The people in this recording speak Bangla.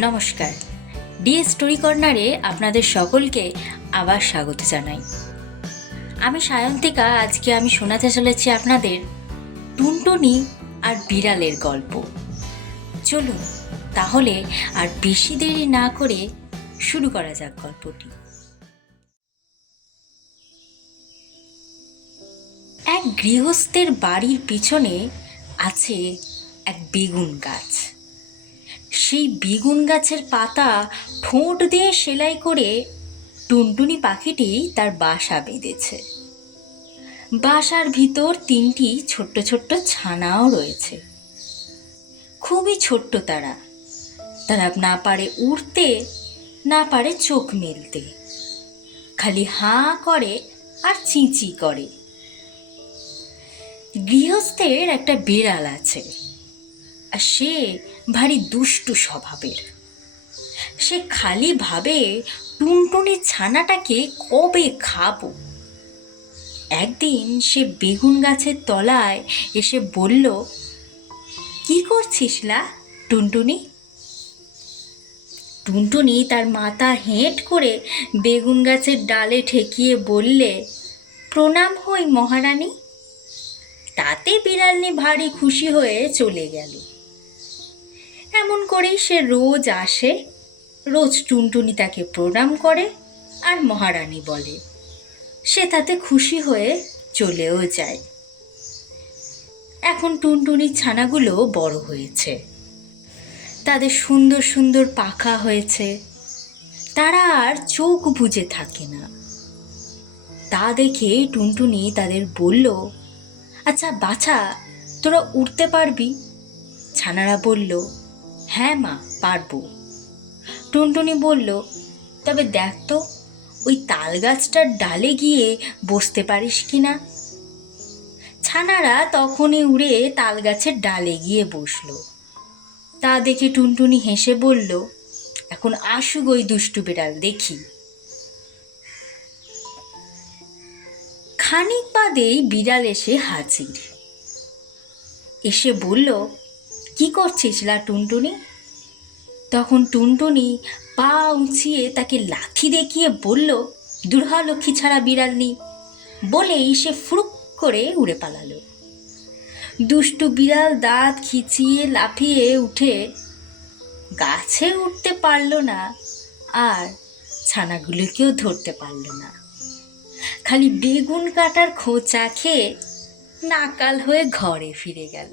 নমস্কার। ডিএ স্টোরি কর্নারে আপনাদের সকলকে আবার স্বাগত জানাই। আমি সায়ন্তিকা, আজকে আমি শোনাতে চলেছি আপনাদের টুনটুনি আর বিড়ালের গল্প। চলুন তাহলে আর বেশি দেরি না করে শুরু করা যাক গল্পটি। এক গৃহস্থের বাড়ির পিছনে আছে এক বেগুন গাছ। সেই বেগুন গাছের পাতা ঠোঁট দিয়ে সেলাই করে টুনটুনি পাখিটি তার বাসা বেঁধেছে। বাসার ভিতর তিনটি ছোট্ট ছোট্ট ছানাও রয়েছে। খুবই ছোট্ট তারা। তারা না পারে উড়তে, না পারে চোখ মেলতে। খালি হাঁ করে আর চিঁচি করে। গৃহস্থের একটা বিড়াল আছে। আর সে ভারী দুষ্টু স্বভাবের। সে খালি ভাবে টুনটুনির ছানাটাকে কবে খাব? একদিন সে বেগুন গাছের তলায় এসে বলল, কি করছিস লা, টুনটুনি? টুনটুনি তার মাথা হেঁট করে বেগুন গাছের ডালে ঠেকিয়ে বললে, প্রণাম হই মহারানী। তাতে বিড়ালনি ভারী খুশি হয়ে চলে গেল। এমন করেই সে রোজ আসে, রোজ টুনটুনি তাকে প্রণাম করে আর মহারানী বলে। সে তাতে খুশি হয়ে চলেও যায়। এখন টুনটুনির ছানাগুলো বড় হয়েছে। তাদের সুন্দর সুন্দর পাখা হয়েছে। তারা আর চোখ বুজে থাকে না। তা দেখে টুনটুনি তাদের বলল আচ্ছা বাছা, তোরা উঠতে পারবি? ছানারা বলল হ্যাঁ মা, পারব। টুনটুনি বলল, তবে দেখ তো, ওই তাল গাছটার ডালে গিয়ে বসতে পারিস কি না? ছানারা তখনই উড়ে তাল গাছের ডালে গিয়ে বসল। তা দেখে টুনটুনি হেসে বলল, এখন আসুক ওই দুষ্টু বিড়াল, দেখি। খানিক বাদেই বিড়াল এসে হাজির। এসে বলল, কি করছিস লা টুনটুনি? তখন টুনটুনি পা উঁচিয়ে তাকে লাথি দেখিয়ে বলল, দুর্হা লক্ষ্মী ছাড়া বিড়াল নেই বলেই সে ফুরুক করে উড়ে পালালো। দুষ্টু বিড়াল দাঁত খিচিয়ে লাফিয়ে উঠে গাছে উঠতে পারল না, আর ছানাগুলোকেও ধরতে পারল না। খালি বেগুন কাটার খোঁচা খেয়ে নাকাল হয়ে ঘরে ফিরে গেল।